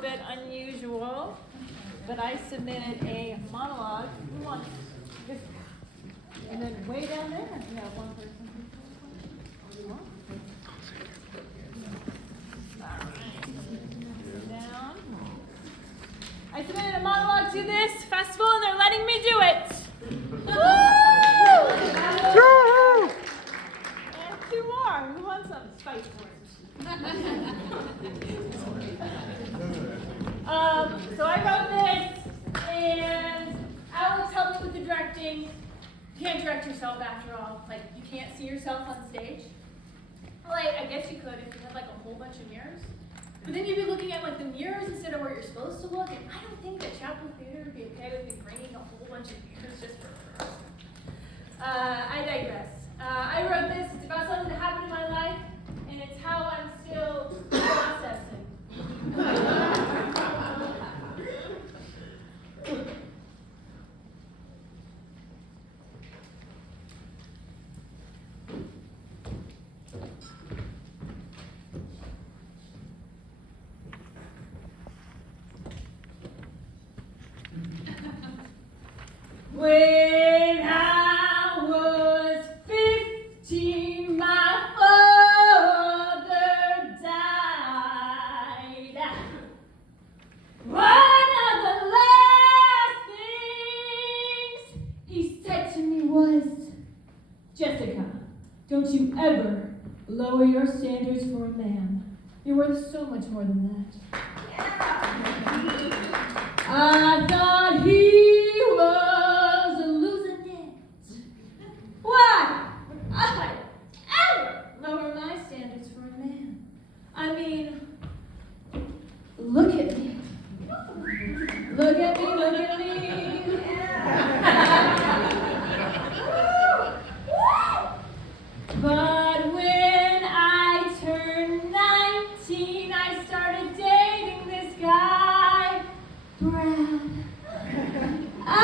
bit unusual, but I submitted a monologue. Who wants this? And then way down there, we have one person. Down. I submitted a monologue to this festival, and they're letting me do it. Woo! And two more. Who wants some spice for it? So I wrote this, and Alex helped me with the directing. You can't direct yourself after all. Like, you can't see yourself on stage. Like, I guess you could if you had like a whole bunch of mirrors. But then you'd be looking at like the mirrors instead of where you're supposed to look, and I don't think that Chapel Theater would be okay with me bringing a whole bunch of mirrors just for rehearsal. I digress. I wrote this. It's about something that happened in my life, and it's how I'm still processing. When I was 15, my father died. One of the last things he said to me was, "Jessica, don't you ever lower your standards for a man. You're worth so much more than that." I thought he was losing it. Why? I'd ever lower my standards for a man. I mean, look at me. Look at me, look at me. But when I turned 19, I started dating this guy, Brad. I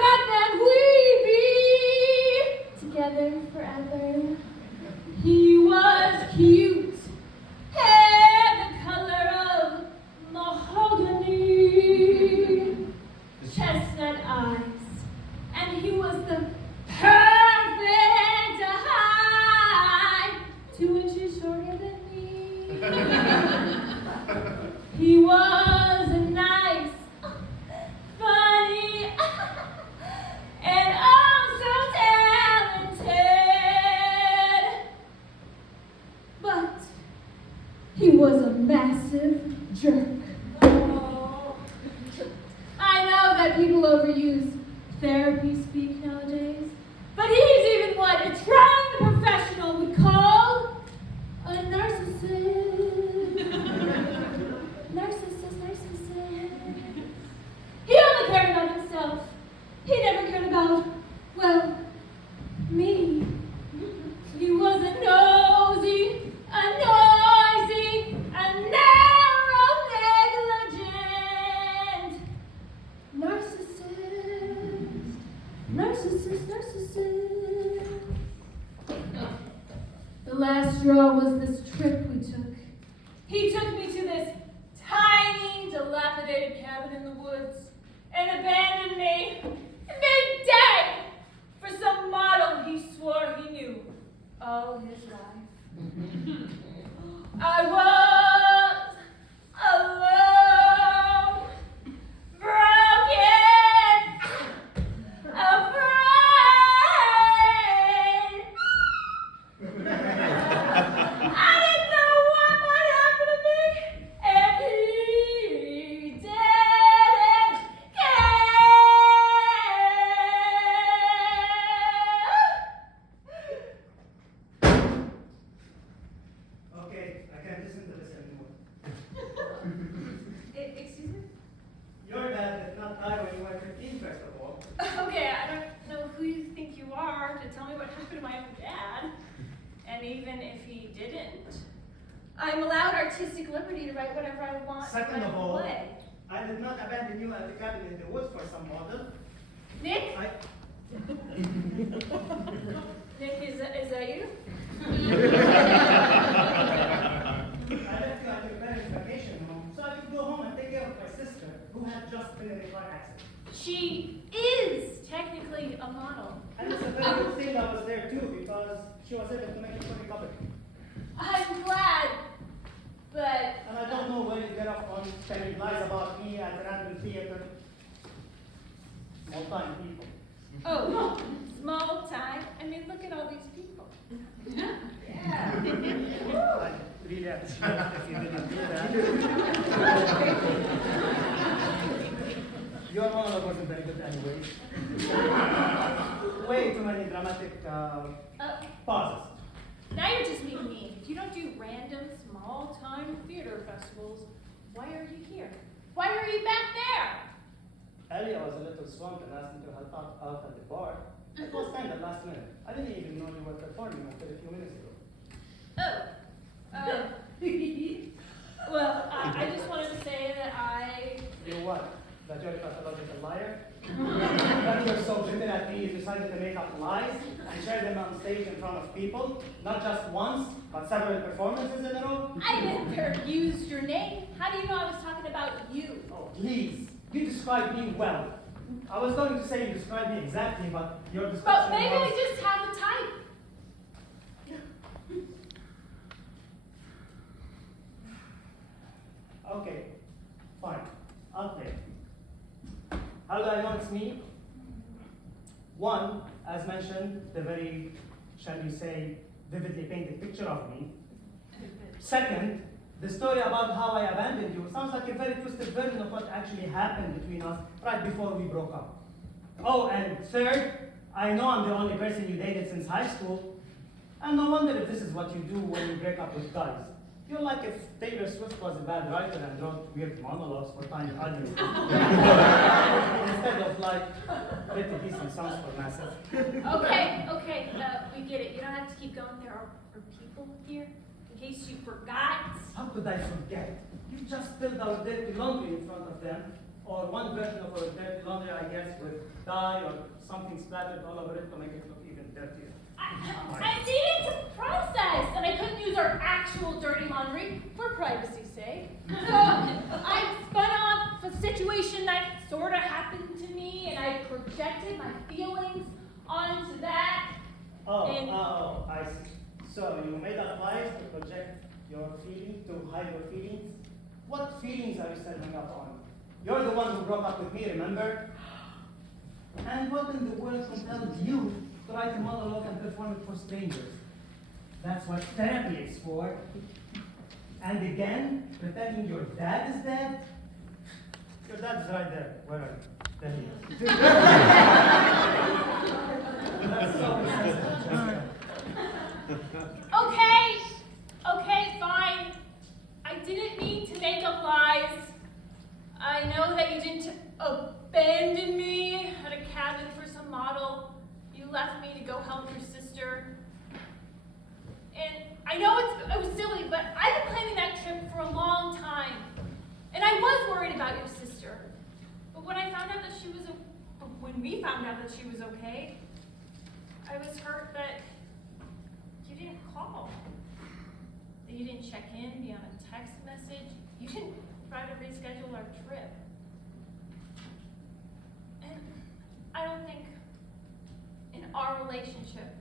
bet that we'd be together forever. He was cute, hair the color of mahogany, chestnut eyes, and he was the perfect height, 2 inches shorter than me. He was nice, funny, and oh so talented. But he was a massive jerk. I know that people overuse therapy speak nowadays, but he's even what a trained professional would call a narcissist. Narcissist. He only cared about himself. He never cared about, well, me. He was a nosy, a noisy, a narrow, negligent narcissist. The last straw was this trip we took. He took me to this tiny, dilapidated cabin in the woods and abandoned me midday for some model he swore he knew all his life. I was alone, broken, afraid. I didn't know what might happen to me, and he didn't care. Okay, I can't listen to this anymore. Excuse me? Your dad did not die when you were 15, first of all. Okay, I don't know who you think you are to tell me what happened to my own dad. And even if he didn't, I'm allowed artistic liberty to write whatever I want. Second in of my all, play. I did not abandon you at the cabin in the woods for some model. Nick? I Nick, is that you? I left you at your parents' vacation home, so I could go home and take care Thank you for the cover. I'm glad, but And I don't know where you get off on telling lies about me at random theater. Small time people. oh, small time. I mean, look at all these people. I really appreciate it if you didn't do that. Your monologue wasn't very good anyways. Way too many dramatic pauses. Now you're just being mean. If you don't do random, small-time theater festivals, why are you here? Why are you back there? Elia was a little swamped and asked me to help out at the bar. It was kind of last minute. I didn't even know you were performing until a few minutes ago. Well, I just wanted to say that You what? That you're a pathological liar? That you're so bitter at me you decided to make up lies and share them on stage in front of people, not just once, but several performances in a row? I never used your name. How do you know I was talking about you? Oh, please. You described me well. I was going to say you described me exactly, but your description But maybe was... I just have a type. Okay, fine. I'll play. How do I know it's me? One, as mentioned, the very, shall we say, vividly painted picture of me. Second, the story about how I abandoned you sounds like a very twisted version of what actually happened between us right before we broke up. Oh, and third, I know I'm the only person you dated since high school. And no wonder if this is what you do when you break up with guys. You're like if Taylor Swift was a bad writer and wrote weird monologues for tiny audiences. Instead of like pretty decent songs for massive. Okay, we get it. You don't have to keep going. There are people here, in case you forgot. How could I forget? You just spilled our dirty laundry in front of them. Or one version of our dirty laundry, I guess, with dye or something splattered all over it to make it look even dirtier. I needed to process, and I couldn't use our actual dirty laundry for privacy's sake. So I spun off a situation that sort of happened to me, and I projected my feelings onto that. Oh, I see. So you made up lies to project your feelings, to hide your feelings? What feelings are you settling up on? You're the one who broke up with me, remember? And what in the world compelled you to write a monologue and perform it for strangers? That's what therapy is for. And again, pretending your dad is dead? Your dad is right there. Where are you? There he is. That's so insensitive, Jessica. Okay, fine. I didn't mean to make up lies. I know that you didn't abandon me at a cabin for some model. You left me to go help your sister. And I know it was silly, but I've been planning that trip for a long time. And I was worried about your sister. But when I found out that when we found out that she was okay, I was hurt that you didn't call. That you didn't check in beyond a text message. You didn't try to reschedule our trip. And I don't think in our relationship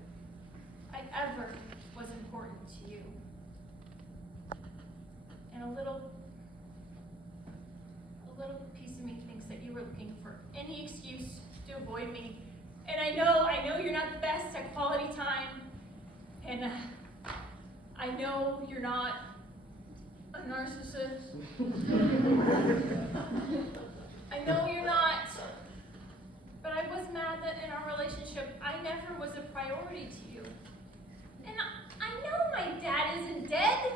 I ever was important to you. And a little piece of me thinks that you were looking for any excuse to avoid me. And I know you're not the best at quality time. And I know you're not a narcissist. I know you're not. But I was mad that in our relationship, I never was a priority to you. And I know my dad isn't dead.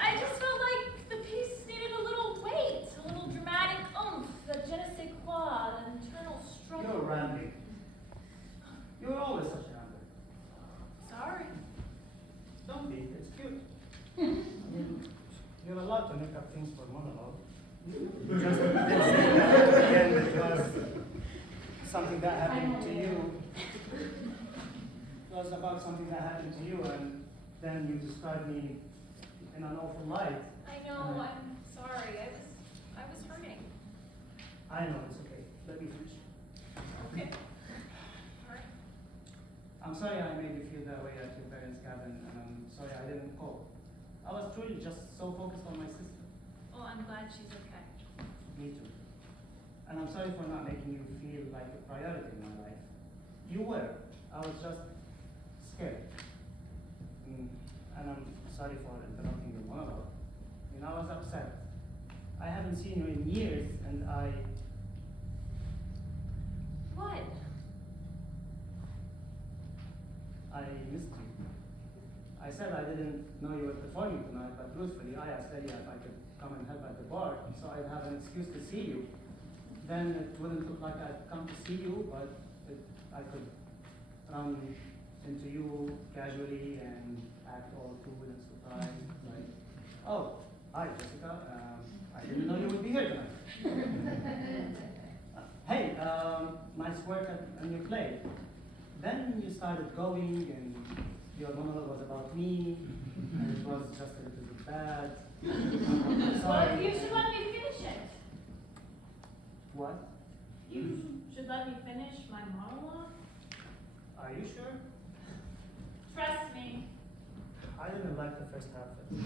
I just felt like the piece needed a little weight, a little dramatic oomph, the je ne sais quoi, the internal struggle. You're rambling. You're always such a rambler. Sorry. Don't be, it's cute. I mean, you're allowed to make up things for monologue. Just didn't say that at the end because something that happened to you. It was about something that happened to you, and then you described me in an awful light. I know, I'm sorry. I was hurting. I know, it's okay. Let me finish. Okay. All I'm sorry I made you feel that way at your parents' cabin, and I'm sorry I didn't call. I was truly just so focused on my sister. Well, I'm glad she's okay. Me too. And I'm sorry for not making you feel like a priority in my life. You were. I was just scared. And I'm sorry for interrupting your monologue. I was upset. I haven't seen you in years, and What? I missed you. I said I didn't know you were performing tonight, but truthfully, I asked Elia if I could come and help at the bar, so I'd have an excuse to see you. Then it wouldn't look like I'd come to see you, but I could run into you casually and act all cool and surprised, like, oh, hi, Jessica. I didn't know you would be here tonight. Hey, nice work on your play. Then you started going, and your monologue was about me, and it was just a little bit bad. I'm sorry. Well, you should let me finish it. What? You should let me finish my monologue. Are you sure? Trust me. I didn't like the first half of it.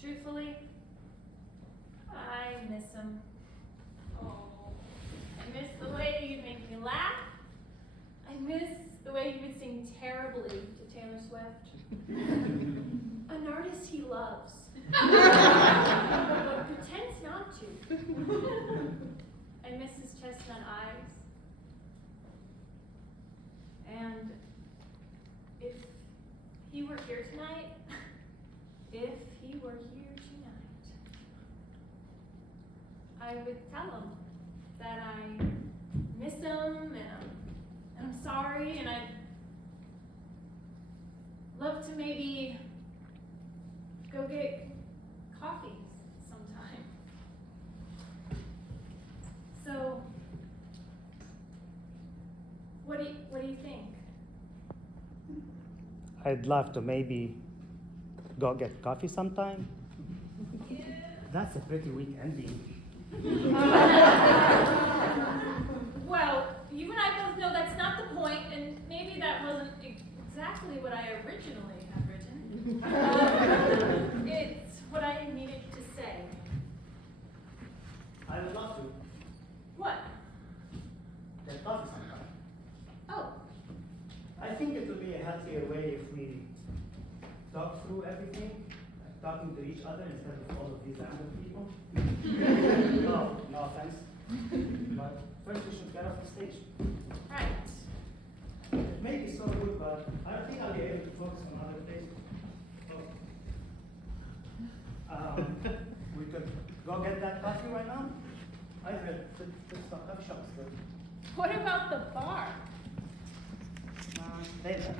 Truthfully, I miss him. Oh, I miss the way you'd make me laugh. I miss the way you would sing terribly to Taylor Swift. An artist he loves. But pretends not to. I miss his chestnut eyes. And if he were here tonight, if he were here tonight, I would tell him that I miss him and I'm sorry, and I'd love to maybe go get coffee sometime. So, what do you think? I'd love to maybe go get coffee sometime. Yeah. That's a pretty weak ending. Well, you and I both know that's not the point, and maybe that wasn't exactly what I originally had written. It's what I needed to say. I would love to What? get coffee sometime. Oh, I think it would be a healthier way if we talk through everything, like talking to each other instead of all of these random people. No offense. But first we should get off the stage. right. It may be so good, but I don't think I'll be able to focus on other things. We could go get that coffee right now. I heard there's some coffee shops there. What about the bar? They have